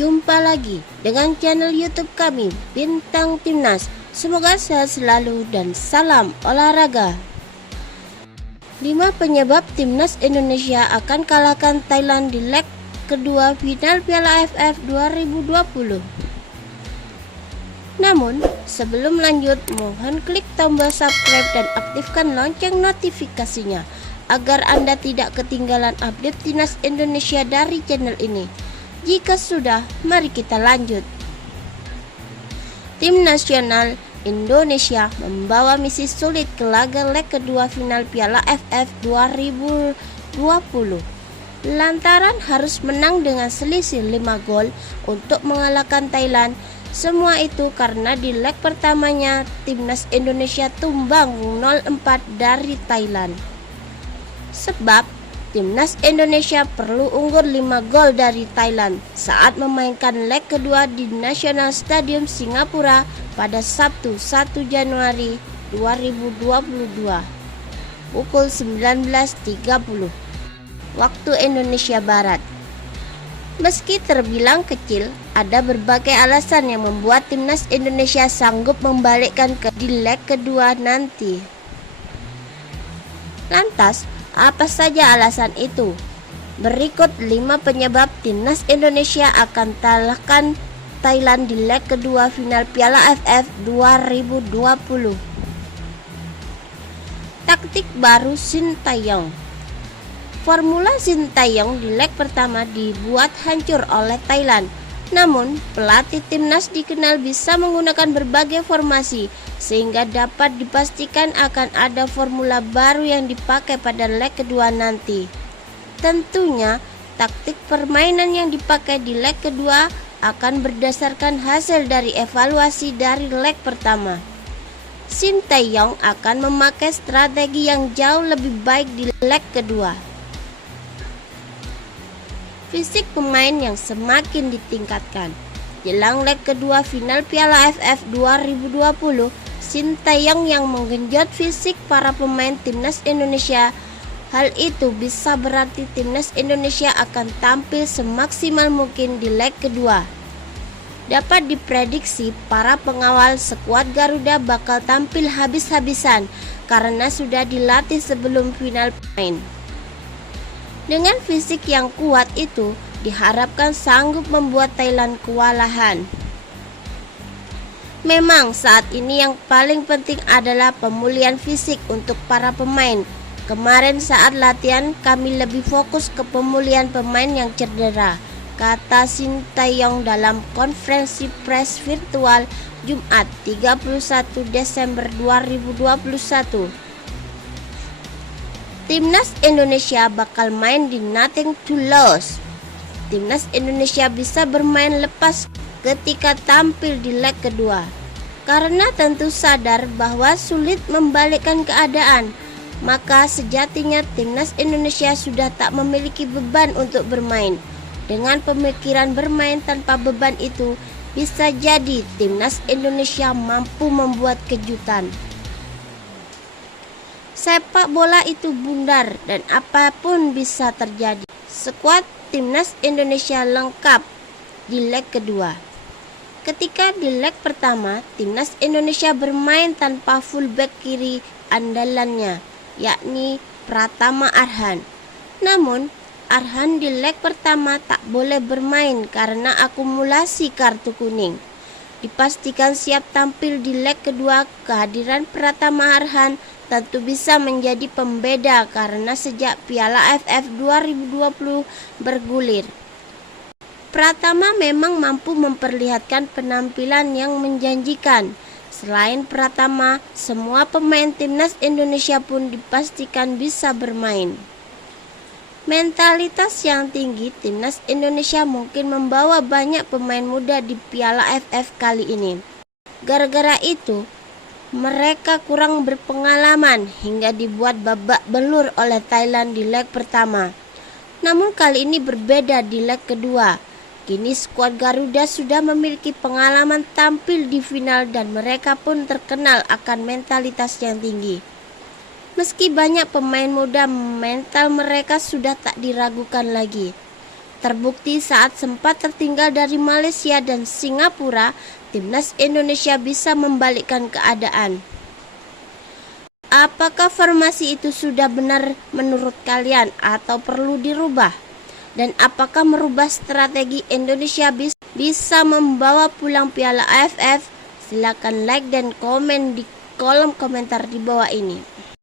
Jumpa lagi dengan channel YouTube kami, Bintang Timnas. Semoga sehat selalu dan salam olahraga. 5 penyebab Timnas Indonesia akan kalahkan Thailand di leg kedua final Piala AFF 2020. Namun, sebelum lanjut, mohon klik tombol subscribe dan aktifkan lonceng notifikasinya agar Anda tidak ketinggalan update Timnas Indonesia dari channel ini. Jika sudah, mari kita lanjut. Tim nasional Indonesia membawa misi sulit ke laga leg kedua final Piala AFF 2020. Lantaran harus menang dengan selisih 5 gol untuk mengalahkan Thailand. Semua itu karena di leg pertamanya Timnas Indonesia tumbang 0-4 dari Thailand. Sebab Timnas Indonesia perlu unggul 5 gol dari Thailand saat memainkan leg kedua di National Stadium Singapura pada Sabtu 1 Januari 2022 pukul 19.30 waktu Indonesia Barat. Meski terbilang kecil, ada berbagai alasan yang membuat Timnas Indonesia sanggup membalikkan di leg kedua nanti. Lantas, apa saja alasan itu? Berikut 5 penyebab Timnas Indonesia akan kalahkan Thailand di leg kedua final Piala AFF 2020. Taktik baru Sintayong. Formula Sintayong di leg pertama dibuat hancur oleh Thailand. Namun, pelatih timnas dikenal bisa menggunakan berbagai formasi sehingga dapat dipastikan akan ada formula baru yang dipakai pada leg kedua nanti. Tentunya, taktik permainan yang dipakai di leg kedua akan berdasarkan hasil dari evaluasi dari leg pertama. Sintayong akan memakai strategi yang jauh lebih baik di leg kedua. Fisik pemain yang semakin ditingkatkan. Jelang leg kedua final Piala AFF 2020, Sintayong yang menggenjot fisik para pemain Timnas Indonesia. Hal itu bisa berarti Timnas Indonesia akan tampil semaksimal mungkin di leg kedua. Dapat diprediksi para pengawal skuad Garuda bakal tampil habis-habisan karena sudah dilatih sebelum final main. Dengan fisik yang kuat itu, diharapkan sanggup membuat Thailand kewalahan. Memang saat ini yang paling penting adalah pemulihan fisik untuk para pemain. Kemarin saat latihan kami lebih fokus ke pemulihan pemain yang cedera, kata Sintayong dalam konferensi pers virtual Jumat 31 Desember 2021. Timnas Indonesia bakal main di nothing to lose. Timnas Indonesia bisa bermain lepas ketika tampil di leg kedua, karena tentu sadar bahwa sulit membalikkan keadaan. Maka sejatinya Timnas Indonesia sudah tak memiliki beban untuk bermain. Dengan pemikiran bermain tanpa beban itu, bisa jadi Timnas Indonesia mampu membuat kejutan. Sepak bola itu bundar dan apapun bisa terjadi. Skuad Timnas Indonesia lengkap di leg kedua. Ketika di leg pertama, Timnas Indonesia bermain tanpa fullback kiri andalannya, yakni Pratama Arhan. Namun, Arhan di leg pertama tak boleh bermain karena akumulasi kartu kuning. Dipastikan siap tampil di leg kedua, kehadiran Pratama Arhan tentu bisa menjadi pembeda karena sejak Piala AFF 2020 bergulir, Pratama memang mampu memperlihatkan penampilan yang menjanjikan. Selain Pratama, semua pemain Timnas Indonesia pun dipastikan bisa bermain. Mentalitas yang tinggi Timnas Indonesia mungkin membawa banyak pemain muda di Piala AFF kali ini. Gara-gara itu, mereka kurang berpengalaman hingga dibuat babak belur oleh Thailand di leg pertama. Namun kali ini berbeda di leg kedua. Kini skuad Garuda sudah memiliki pengalaman tampil di final dan mereka pun terkenal akan mentalitas yang tinggi. Meski banyak pemain muda, mental mereka sudah tak diragukan lagi. Terbukti saat sempat tertinggal dari Malaysia dan Singapura, timnas Indonesia bisa membalikkan keadaan. Apakah formasi itu sudah benar menurut kalian atau perlu dirubah? Dan apakah merubah strategi Indonesia bisa membawa pulang Piala AFF? Silakan like dan komen di kolom komentar di bawah ini.